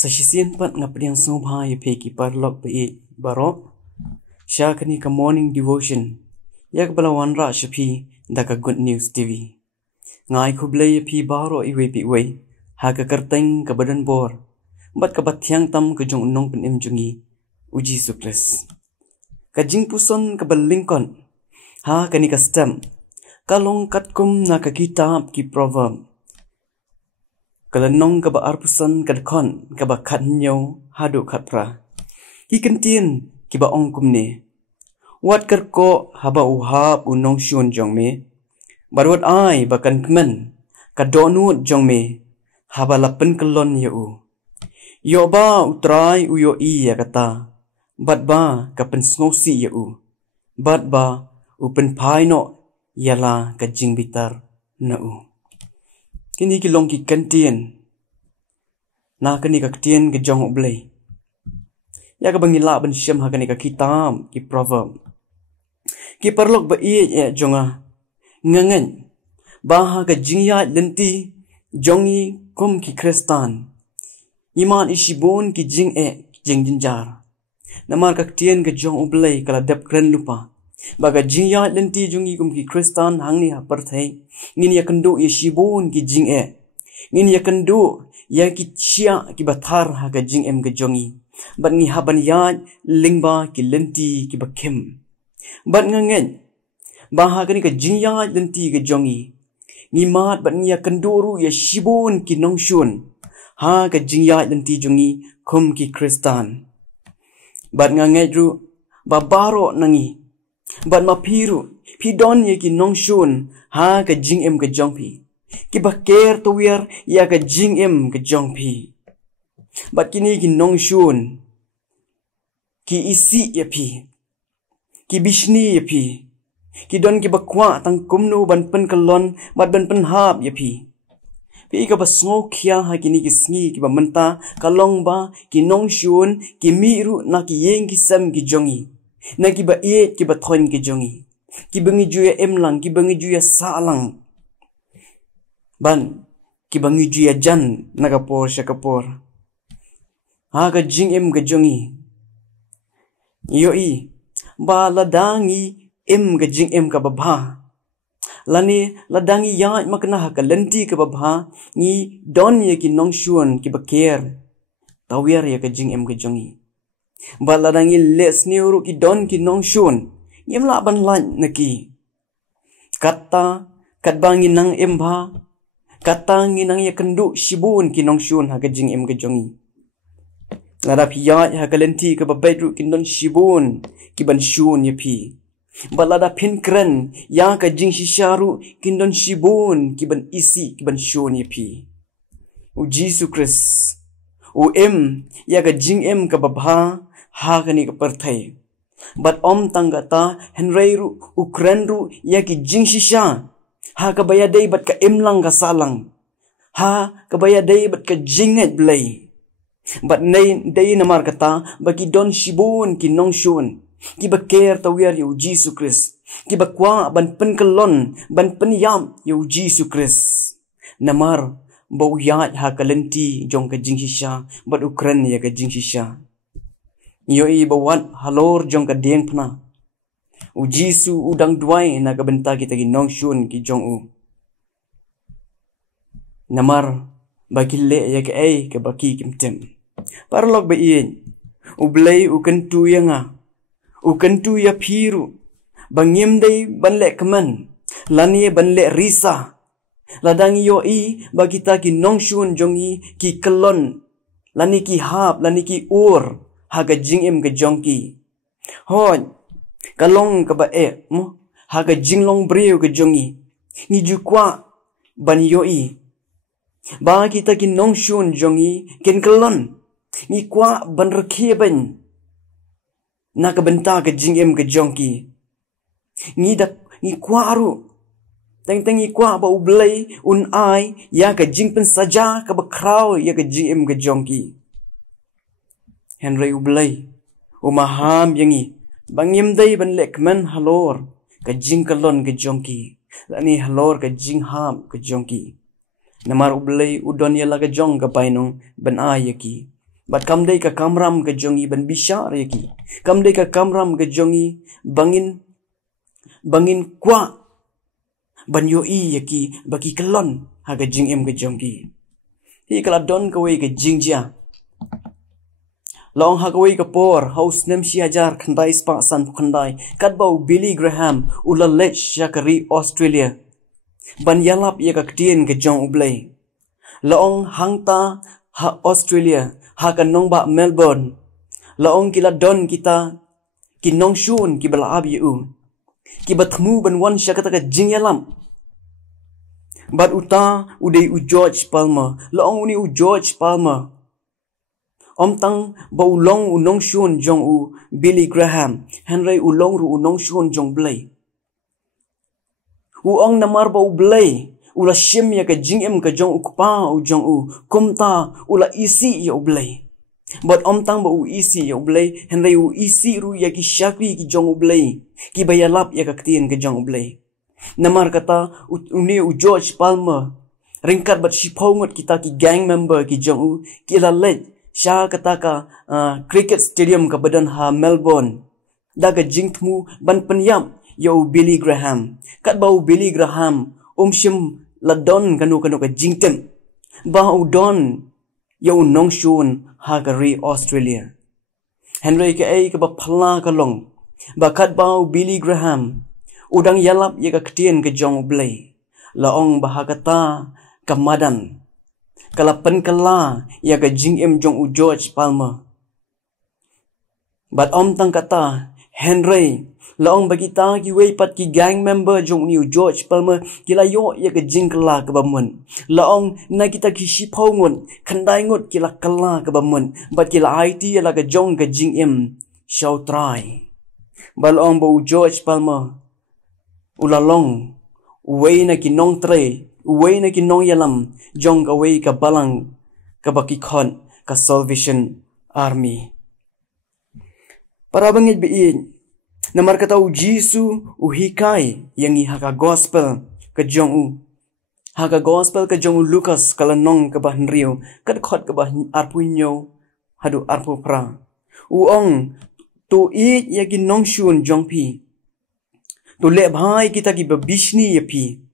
Sa sisian pat nga padiang sobha ya peki parlok pa baro. Siya kani ka morning devotion. Yak balawan ra shapi da ka good news TV. Ngai kublay ya pi baro iwe pi way. Ha ka karteng ka badan bor. Bat ka batyang tam ka jong unong pen jungi. Uji sukles. Ka jing puson ka balingkon. Ha kani ka stem. Kalong katkum na ka kitab ki proverb. Kalanong ka ba arpusan kadkon ka ba katnyo hadu katpra. Ikantin ki ba ongkum ne. Wat karko haba uhab unong syun jong me. Barwat ay bakan kemen kadonut jong me. Haba lapen kelon ya u. Yo ba utrai uyo iya kata. Bat ba kapen sngosi ya u. Bat ba upen paino yala ka jing bitar na u. Kini kilong ki kantin. Na kani ka ktien ke jong ublay. Ya ka bangila ban syam ha kani ka kitab ki proverb. Ki parlok ba iya ya jonga. Ngangan. Baha ka jingya lenti jongi kum ki kristan. Iman isibon ki jing jing jinjar. Namar ka ktien ke jong ublay kala dep kren lupa. Baga jingya lenti jongi kum ki kristan hangni ha perthai. Ngin ya kendo isibon ki jing Ngin ya kendo ya ki chia ki bathar ha ka jing ke jongi. Bat ngi haban ya lingba ki lenti ki bakim. Bat ngangen. Baha kani ka jingya lenti ke jongi. Ngi mat bat ngi ya kenduru ya shibon ki nongshun. Ha ka jingya lenti jongi kum ki kristan. Bat ngangen ru babaro nangi. Bat mapiru pidon ya ki nongshun. Ha ka jing ke jongpi. Ki baker tuwir ya ka jing ke jongpi. Bat kini ki nongshun. Ki isi ya pi. Ki bishni ya pi. Ki don ki bakwa tang kumnu ban pen kalon bat ban pen hab ya pi. Pi ka basngo kya ha kini ki sngi ki ba menta kalong ba ki nongshun ki miru na ki yeng ki sam ki jongi. Na ki ba iet ki ba thon ki jongi. Ki bangi juya emlang ki bangi juya salang. Ban ki bangi juya jan nagapor syakapor. Ha ka jing ke jongi. Yoi ba ladangi ka jing ka babha. Lani ladangi ya makna ha ka lenti ka babha ngi don ye ki nongshun ki baker. Tawir ya ka jing ka jongi. Ba ladangi les niuru ki don ki nongshun. Yemla ban lan naki. Kata katbangi nang ba. Kata ngi nang ya kendu shibun ki nongshun ha ka jing ka jongi. Ladap ya ha ka lenti ka babedru ki don shibun ki ban shun ya pi. Balada pinkren ya ka jing shisharu kindon shibun ki ban isi ki ban shun ya pi. U Jesu Chris. U ya ka jing ka babha ha ka ni ka perthai. Bat om tanggata henreiru ukrenru ya ki jing shisha. Ha ka bayadai bat ka lang ka salang. Ha ka bayadai bat ka jinget blay. Bat nay day namar kata bagi don shibun ki nongshun. Ki baker tawir yu Jesu Chris. Ki bakwa ban penkelon ban penyam yu Jesu Chris. Namar bau yat ha kalenti jong ka jing shisha bat ukren ya ka jing shisha. Yoi bawat halor jong ka dieng pna. U Jesu udang duai na ka benta kita ki nongshun ki jong u. Namar bagi le ya ka ka baki kimtem. Parlok ba iin. Ublay ukentu ya nga. Ukentu ya piru. Bangim day banle keman. Lani banle risa. Ladang yoi bagi ta ki nongshun jongi ki kelon. Lani ki hap, lani ki ur. Haga jing ke jongki. Hon. Kalong ka ba mo. Haga jinglong breu ke jongi. Ni jukwa ban yoi. Bagi ta ki nongshun jongi ken kelon. Ni kwa ban rekie ban. Naka benta ke jing ke jongki. Ni kwa aru. Teng ni kwa ba ublay un ai ya ka jing pen saja ka ba kraw ya ka jing ke jongki. Henry ublay. Umaham yangi. Bangim day ban lekman halor ka jing kalon ke jongki. Lani halor ka jing ham ke jongki. Namar ublay udon ya laga jong ka painong ban ayaki. Bat kamdai ka kamram ke jongi ban bishar yaki. Kamdai ka kamram ke jongi bangin kwa ban yoi yaki baki kelon haga jing em ke jongi. Hi kala don kawai ke jingja. Long hagawai ka por haus nem si ajar khandai spa san khandai katbau Billy Graham ula lech shakari Australia. Ban yalap ya ka ktien ke jong ublay. Long hangta ha Australia ha ka nongba Melbourne. Long kila don kita kinong shun ki bala abi u. Ki batmu ban wan shakata ka jing yalam. Bat uta udai u George Palmer. Long uni u George Palmer. Om tang ba ulong unong shun jong u Billy Graham. Henry ulong ru unong shun jong blay. Uong namar ba u blay. Ula shim ya ka jing em ka jong ukpa u jong u. Kumta ula isi ya u blay. But om tang ba u isi ya u blay. Henry u isi ru ya ki shakri ki jong u blay. Ki bayalap ya ka ktien ka jong u blay. Namar kata uni u George Palmer. Ringkat bat shipongot kita ki gang member ki jong u. Ki lalet. Sya kata ka cricket stadium ka badan ha Melbourne. Daga jingtmu ban penyam yau Billy Graham. Kat bau Billy Graham shim ladon kanu ka jingtem. Bau don yau nong shun ha ka ri Australia. Henry ka ay ka ba pala ka long. Bakat bau Billy Graham udang yalap ya ka ktien ka jong blay. Laong bahagata ka madan. Kalapan kala ya ka jing em jong u George Palmer. But om tang kata Henry laong bagita ki weipat ki gang member jong ni George Palmer kila yo ya ka jing kala ka bamun. Laong na kita ki shipongon khandai ngot kila kala ka bamun. But kila IT ya la ka jong ka jing em show try. Balong bo George Palmer ulalong uway na kinong tray. Uway na kinong yalam, jong away ka balang, ka bakikon, ka Salvation Army. Para bangit biin, namar kata u Jisu uhikay, yang haka gospel, ka jong u. Haka gospel ka jong u Lucas, kalanong ka bah Rio, kadkot ka bah arpu nyo, hadu arpu pra. Uong, tu it ya kinong shun jong pi. Tu lebhay kita ki babishni ya pi.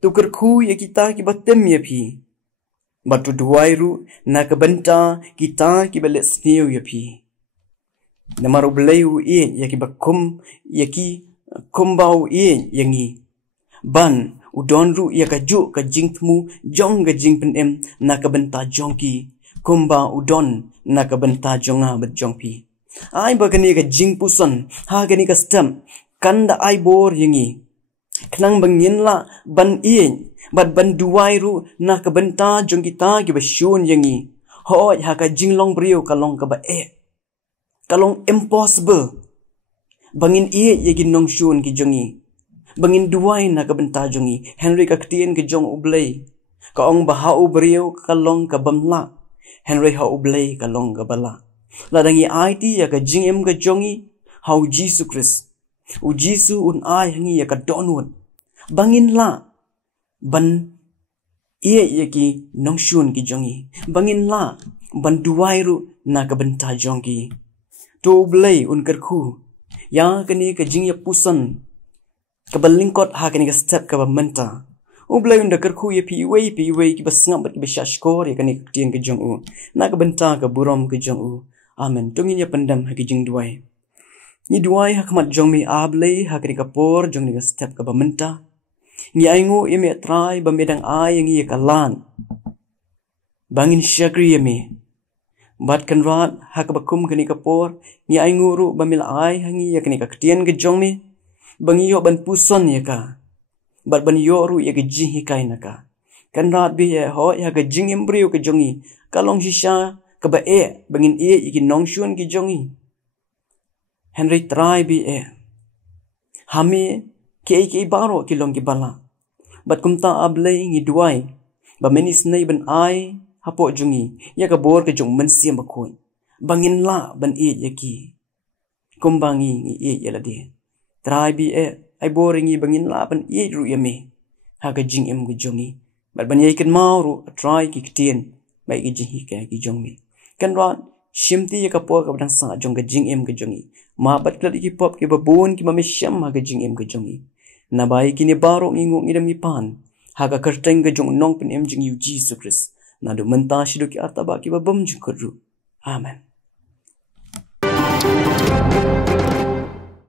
Tukar ku ya kita ki batem ya pi. Batu duwairu na kabanta kita ki balet snew ya pi. Namaru belayu ya ki bakum ya ki kumbau yangi. Ban udonru ya kaju ka jingtmu jong ka jingpen em na kabanta jongki. Kumba udon na kabanta jonga bat jongpi. Ay bagani ka jingpuson ha gani ka stem kanda ay bor yangi. Kenang bangin la ban bat ban duwairu na kabenta jong kita ki basyun yangi. Hoy haka jinglong brio kalong ka ba kalong impossible. Bangin yagi nong syun ki jongi. Bangin duwai na kabenta jongi. Henry ka ktien ki jong ublay. Kaong bahau brio kalong ka bamla. Henry ha ublay kalong ka bala. Ladangi IT ya ka jingem ka jongi. Hau Jesus Christ. U Jisu un ay hangi ya ka donwon. Bangin la. Ban yaki nong syun ki jongi. Bangin la. Ban duwairu na kabenta jongi. Tu blay un kerku. Ya kani ka jing ya pusan. Kabalingkot ha kani ka step ka bamenta. U blay un da kerku ya piway ki basngap ki basyashkor ya kani ka tien ka jong u. Na kabenta ka burom ka jong u. Amen. Tungin ya pendam ha ki jing duwai. Ni duai hakmat jong mi ablay hakri kapor jong ni step ka bamenta. Ni aingo ime try bamedang ay yang iya kalan. Bangin syakri yami. Bat kanrat hakabakum kani kapor ni aingo ru bamil ay hangi ya kani kaktian ke jong mi. Bangiyo ban puson ya ka. Bat ban yo ru ya ke jing hikai na ka. Kanrat bi ya ho ya ke jing embrio ke jongi. Kalong shisha ka ba bangin iki nongshun ke jongi. Henry try bi Hami ke baro kilong ki bala. Bat kumta ablay ngi duai. Ba menis nay ban ay hapo jungi. Ya ka bor ka jong mansiya makoy. Bangin la ban yaki. Kumbangi ngi yaladi. Try bi ay boring ngi bangin la ban ru yami. Haka jing gu jongi. Bat ban yakin mauru try ki ktien. Ba ki jing hika ki jong mi. kan ron shimti ya kapua ka badang sa jong ka jing ka jongi ma batlat ki pop ki babun ki mamisham ha ka jing ka jongi na bai kini baro ngingu ngidam ni pan ha ka kerteng ka jong nong pen jing yu Jesus Christ na do menta shidu ki artaba ki babam jukru amen